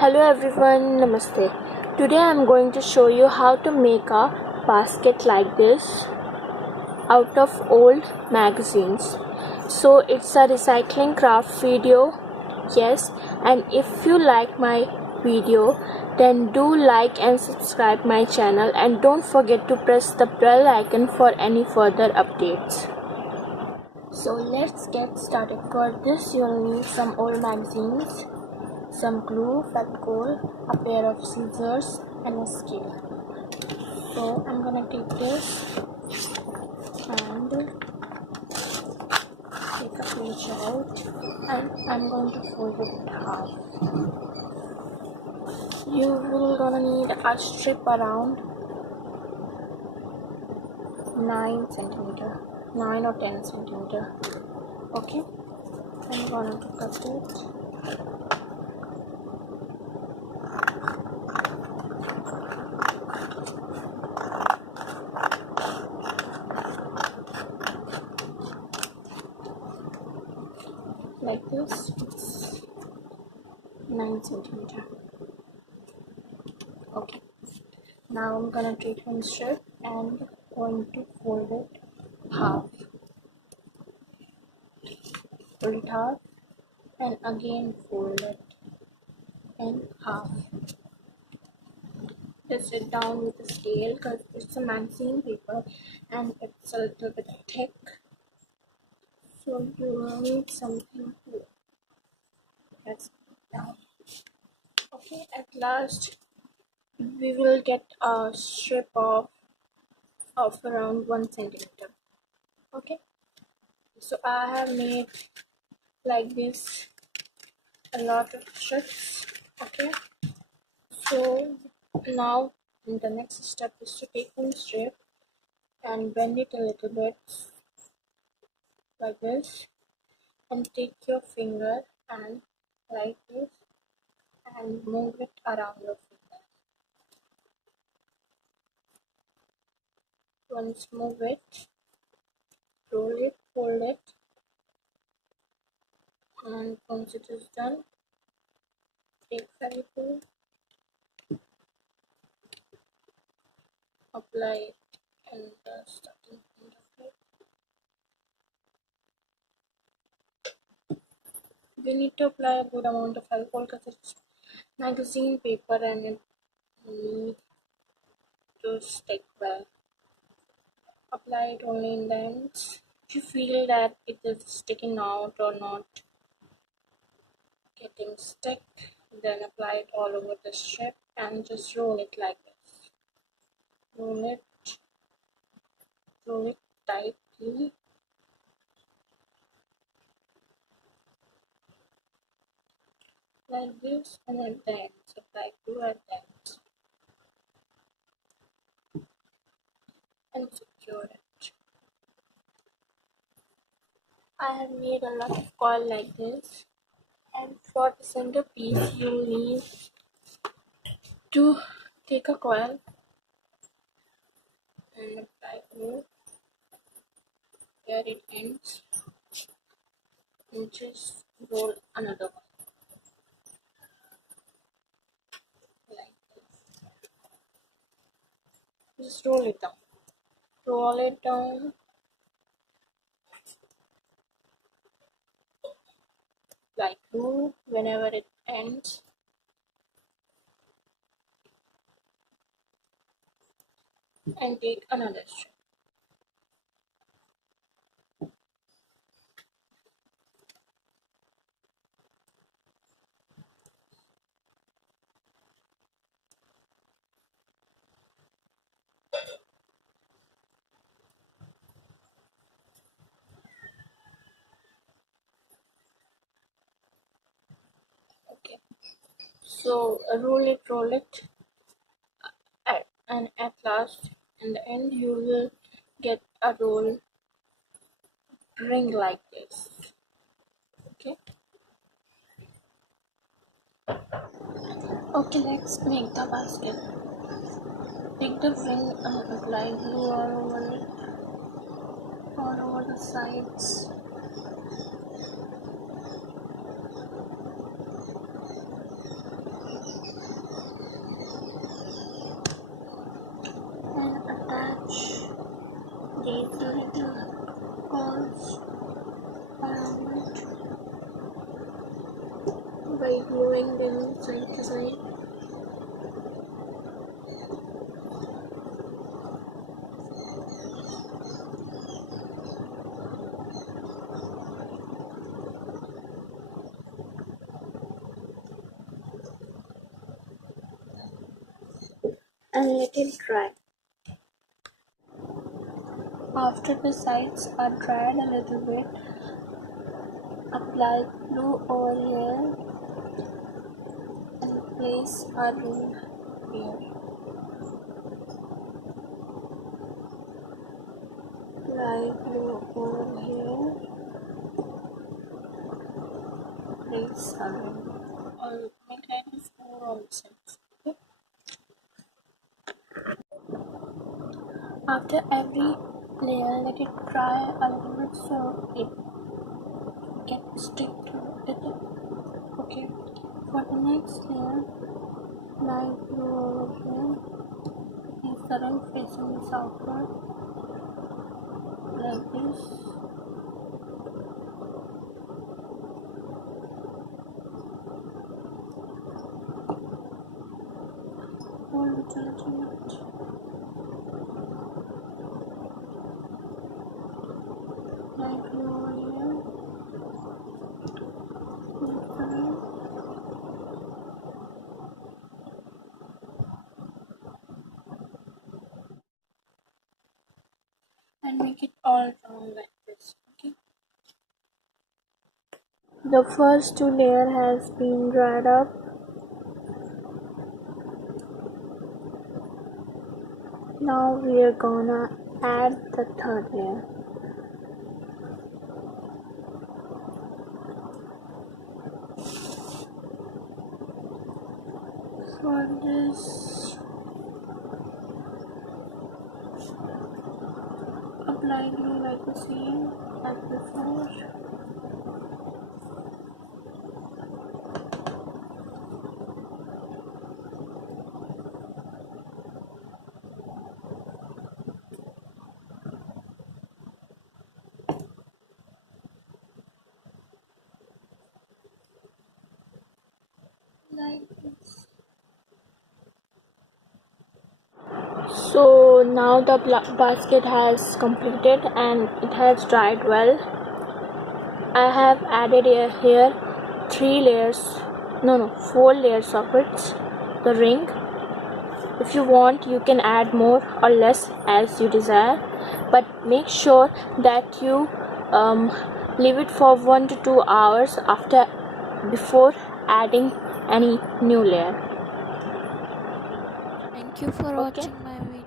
Hello everyone, Namaste. Today I am going to show you how to make a basket like this out of old magazines. So it's a recycling craft video, yes, and if you like my video then do like and subscribe my channel and don't forget to press the bell icon for any further updates. So let's get started. For this you'll need some old magazines, some glue, Fevicol, a pair of scissors and a scale. So I'm gonna take this and take a page out and I'm going to fold it in half. You will gonna need a strip around 9 or 10 centimeter. Okay, I'm going to cut it. Like this, it's 9 centimeter. Okay, now I'm gonna take one strip and going to fold it half. Fold it half and again fold it in half. Just sit down with the scale because it's a magazine paper and it's a little bit thick, so you will need something to press it down. Okay, at last we will get a strip of around 1 centimeter. Okay, so I have made like this a lot of strips. Okay, so now the next step is to take one strip and bend it a little bit like this and take your finger and like this and move it around your finger. Once move it, roll it, fold it, and once it is done, take Fevicol, apply it in the starting point of it. We need to apply a good amount of Fevicol because it's magazine paper and it needs to stick well. Apply it only in the ends. If you feel that it is sticking out or not getting stuck, then apply it all over the strip and just roll it like this. Roll it tightly like this and at the ends, apply glue at the ends and secure it. I have made a lot of coil like this, and for the centerpiece you will need to take a coil and apply glue where it ends and just roll another one like this. Just roll it down. Roll it down like glue whenever it ends and take another strip. Okay, so roll it and at last in the end you will get a roll ring like this. Okay, let's make the basket. Take the ring and apply glue all over it, all over the sides. moving them side to side. And let it dry. After the sides are dried a little bit, apply glue over here and place our ring here. Apply glue over here, place our ring. Or make kind of more on the sides. Okay? After every layer, let it dry a little bit so it can stick to it. Okay, for the next layer, apply glue over here. Place the ring facing this outward like this. Hold it a little bit. Apply glue over here. Place the ring. And make it all round like this. Okay. The first two layer has been dried up. Now we are gonna add the third layer. For this, apply glue like the same as before. Like this. So now the basket has completed and it has dried well. I have added here 4 layers of it, the ring. If you want, you can add more or less as you desire, but make sure that you leave it for 1 to 2 hours before adding any new layer. Thank you for Okay. watching my video.